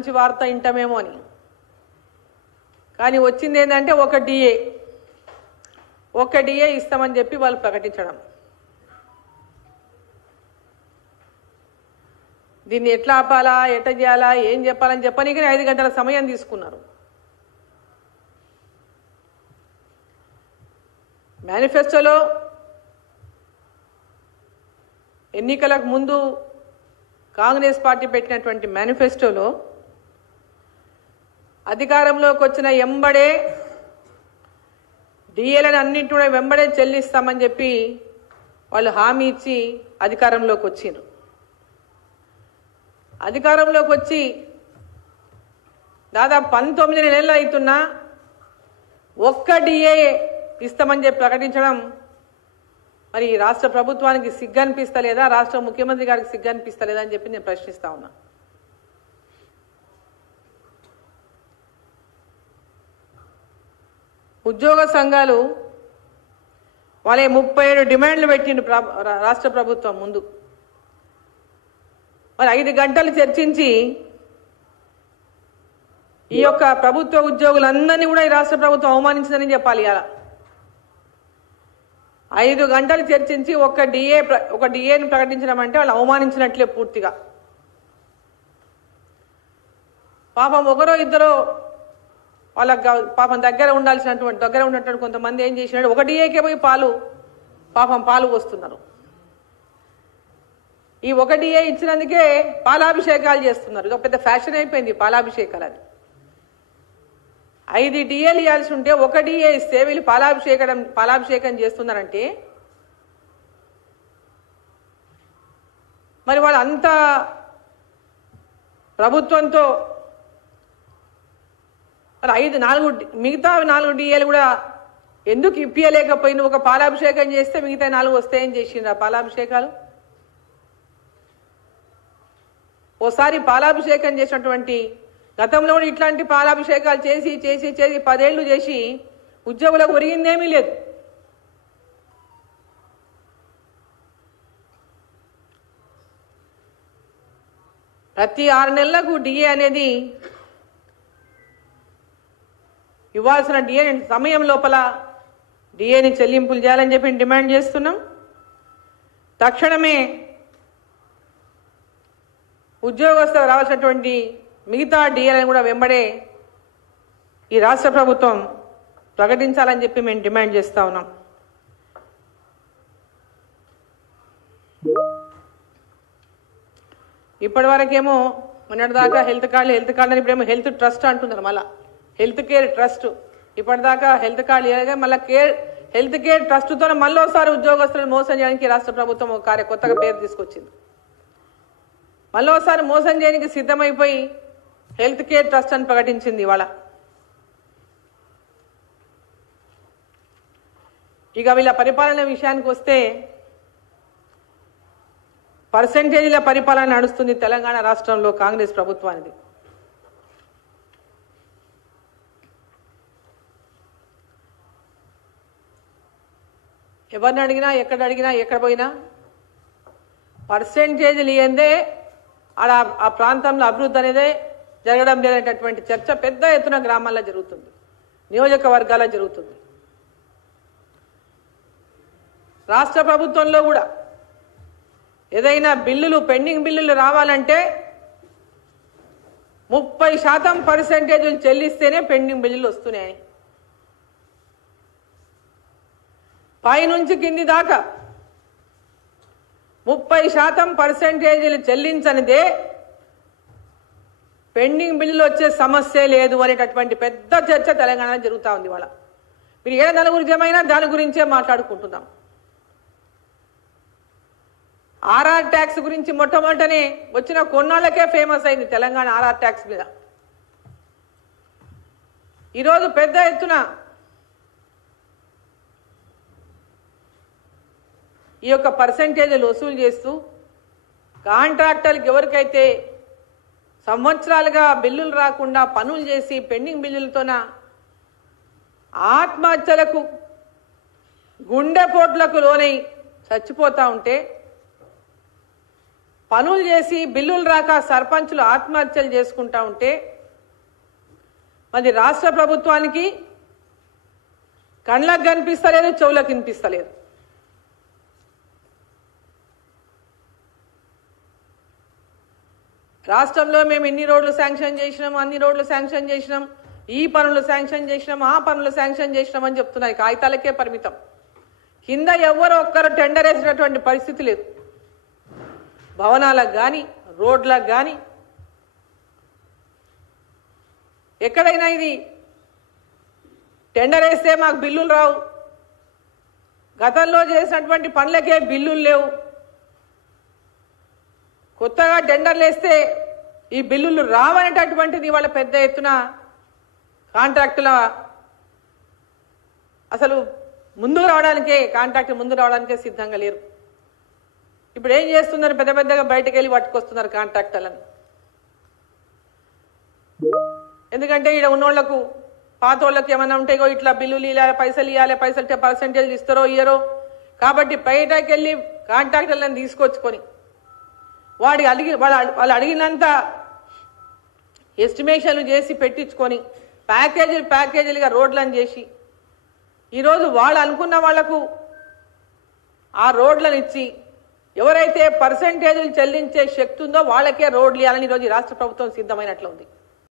మంచి వార్త ఇంటమేమో అని. కానీ వచ్చింది ఏంటంటే ఒక డిఏ ఇస్తామని చెప్పి వాళ్ళు ప్రకటించడం. దీన్ని ఎట్లా ఆపాలా, ఎట్లా చేయాలా, ఏం చెప్పాలని చెప్పనీకి 5 గంటల సమయం తీసుకున్నారు. మేనిఫెస్టోలో ఎన్నికలకు ముందు కాంగ్రెస్ పార్టీ పెట్టినటువంటి మేనిఫెస్టోలో అధికారంలోకి వచ్చిన ఎంబడే డిఏలను అన్నింటి కూడా వెంబడే చెల్లిస్తామని చెప్పి వాళ్ళు హామీ ఇచ్చి అధికారంలోకి వచ్చిండ్రు. అధికారంలోకి వచ్చి దాదాపు 19 నెలలు అవుతున్నా ఒక్క డిఏ ఇస్తామని చెప్పి ప్రకటించడం మరి రాష్ట్ర ప్రభుత్వానికి సిగ్గనిపిస్తలేదా, రాష్ట్ర ముఖ్యమంత్రి గారికి సిగ్గనిపిస్తలేదా అని చెప్పి నేను ప్రశ్నిస్తా ఉన్నా. ఉద్యోగ సంఘాలు వాళ్ళే 37 డిమాండ్లు పెట్టిండు రాష్ట్ర ప్రభుత్వం ముందు. మరి 5 గంటలు చర్చించి ఈ యొక్క ప్రభుత్వ ఉద్యోగులందరినీ కూడా ఈ రాష్ట్ర ప్రభుత్వం అవమానించిందని చెప్పాలి. అలా 5 గంటలు చర్చించి ఒక డిఏని ప్రకటించడం అంటే వాళ్ళు అవమానించినట్లే పూర్తిగా. పాపం ఒకరో ఇద్దరో వాళ్ళ పాపం దగ్గర ఉన్నటువంటి కొంతమంది ఏం చేసినాడు, ఒక డిఏకే పోయి పాలు పోస్తున్నారు. ఈ ఒక డిఏ ఇచ్చినందుకే పాలాభిషేకాలు చేస్తున్నారు. ఇక పెద్ద ఫ్యాషన్ అయిపోయింది పాలాభిషేకాలు. అది 5 డిఏలు ఇవ్వాల్సి ఉంటే ఒక డిఏ ఇస్తే వీళ్ళు పాలాభిషేకం చేస్తున్నారంటే మరి వాళ్ళు అంత ప్రభుత్వంతో మరి మిగతా 4 డిఏలు కూడా ఎందుకు ఇప్పియలేకపోయిన, ఒక పాలాభిషేకం చేస్తే మిగతా 4 వస్తాయని చేసిండ్రు. ఆ పాలాభిషేకాలు ఓసారి పాలాభిషేకం చేసినటువంటి గతంలో కూడా ఇట్లాంటి పాలాభిషేకాలు చేసి 10 ఏళ్లు చేసి ఉద్యోగులకు ఒరిగిందేమీ లేదు. ప్రతి 6 నెలలకు డిఏ అనేది ఇవ్వాల్సిన డిఏ సమయం లోపల డిఏని చెల్లింపులు చేయాలని చెప్పి డిమాండ్ చేస్తున్నాం. తక్షణమే ఉద్యోగస్తులకు రావాల్సినటువంటి మిగతా డిఏలను కూడా వెంబడే ఈ రాష్ట్ర ప్రభుత్వం ప్రకటించాలని చెప్పి మేము డిమాండ్ చేస్తా ఉన్నాం. ఇప్పటి వరకేమో మొన్నటిదాకా హెల్త్ కార్డు అని ఇప్పుడేమో హెల్త్ ట్రస్ట్ అంటున్నారు. మళ్ళీ హెల్త్ కేర్ ట్రస్ట్. ఇప్పటిదాకా హెల్త్ కార్డు లేక మళ్ళీ హెల్త్ కేర్ ట్రస్ట్తో మళ్ళోసారి ఉద్యోగస్తులను మోసం చేయడానికి రాష్ట్ర ప్రభుత్వం ఒక కొత్తగా పేరు తీసుకొచ్చింది. మళ్ళోసారి మోసం చేయడానికి సిద్ధమైపోయి హెల్త్ కేర్ ట్రస్ట్ అని ప్రకటించింది ఇవాళ. ఇక వీళ్ళ పరిపాలన విషయానికి వస్తే పర్సెంటేజీల పరిపాలన నడుస్తుంది తెలంగాణ రాష్ట్రంలో కాంగ్రెస్ ప్రభుత్వానికి. ఎవరిని అడిగినా ఎక్కడ పోయినా పర్సెంటేజీలు ఇయ్యందే ఆ ప్రాంతంలో అభివృద్ధి అనేది జరగడం లేదనేటటువంటి చర్చ పెద్ద ఎత్తున గ్రామాల్లో జరుగుతుంది, నియోజకవర్గాల్లో జరుగుతుంది. రాష్ట్ర ప్రభుత్వంలో కూడా ఏదైనా పెండింగ్ బిల్లులు రావాలంటే 30% పర్సెంటేజీలు చెల్లిస్తేనే పెండింగ్ బిల్లులు వస్తున్నాయి. పైనుంచి కింది దాకా 30% పర్సెంటేజీలు చెల్లించనిదే పెండింగ్ బిల్లులు వచ్చే సమస్య లేదు అనేటటువంటి పెద్ద చర్చ తెలంగాణలో జరుగుతూ ఉంది. ఇవాళ మీరు ఏ నలుగురు జమైనా దాని గురించే మాట్లాడుకుంటున్నాం. ఆర్ఆర్ ట్యాక్స్ గురించి మొట్టమొదటనే వచ్చిన కొన్నాళ్ళకే ఫేమస్ అయింది తెలంగాణ ఆర్ఆర్ ట్యాక్స్ మీద. ఈరోజు పెద్ద ఎత్తున ఈ యొక్క పర్సెంటేజీలు వసూలు చేస్తూ కాంట్రాక్టర్లకు ఎవరికైతే సంవత్సరాలుగా బిల్లులు రాకుండా పనులు చేసి పెండింగ్ బిల్లులతోన ఆత్మహత్యలకు గుండెపోట్లకు లోనై చచ్చిపోతూ ఉంటే పనులు చేసి బిల్లులు రాక సర్పంచులు ఆత్మహత్యలు చేసుకుంటా ఉంటే మరి రాష్ట్ర ప్రభుత్వానికి కళ్ళకు కనిపిస్తలేదు, చెవులకు వినిపిస్తలేదు. రాష్ట్రంలో మేము ఇన్ని రోడ్లు శాంక్షన్ చేసినాం, అన్ని రోడ్లు శాంక్షన్ చేసినాం, ఈ పనులు శాంక్షన్ చేసినాం, ఆ పనులు శాంక్షన్ చేసినాం అని చెప్తున్నాయి. కాగితాలకే పరిమితం. కింద ఎవరు ఒక్కరు టెండర్ వేసినటువంటి పరిస్థితి లేదు. భవనాలకు కానీ రోడ్లకు కానీ ఎక్కడైనా ఇది టెండర్ వేస్తే మాకు బిల్లులు రావు, గతంలో చేసినటువంటి పనులకే బిల్లులు లేవు, కొత్తగా టెండర్లు వేస్తే ఈ బిల్లులు రావనేటటువంటిది వాళ్ళ పెద్ద ఎత్తున కాంట్రాక్టుల అసలు ముందుకు రావడానికే సిద్ధంగా లేరు. ఇప్పుడు ఏం చేస్తున్నారు? పెద్ద పెద్దగా బయటకు వెళ్ళి పట్టుకొస్తున్నారు కాంట్రాక్టర్లను. ఎందుకంటే ఇక్కడ ఉన్నోళ్లకు పాత వాళ్ళకి ఏమైనా ఉంటాయో ఇట్లా బిల్లులు ఇవ్వాలి, పైసలు పర్సెంటేజ్ ఇస్తారో ఇయ్యరో, కాబట్టి బయటకు వెళ్ళి కాంట్రాక్టర్లను తీసుకొచ్చుకొని వాళ్ళు అడిగినంత ఎస్టిమేషన్లు చేసి పెట్టించుకొని ప్యాకేజీలుగా రోడ్లను చేసి ఈరోజు వాళ్ళు అనుకున్న వాళ్లకు ఆ రోడ్లను ఇచ్చి ఎవరైతే పర్సెంటేజీలు చెల్లించే శక్తి ఉందో వాళ్ళకే రోడ్లు ఇవ్వాలని ఈరోజు రాష్ట్ర ప్రభుత్వం సిద్ధమైనట్లు ఉంది.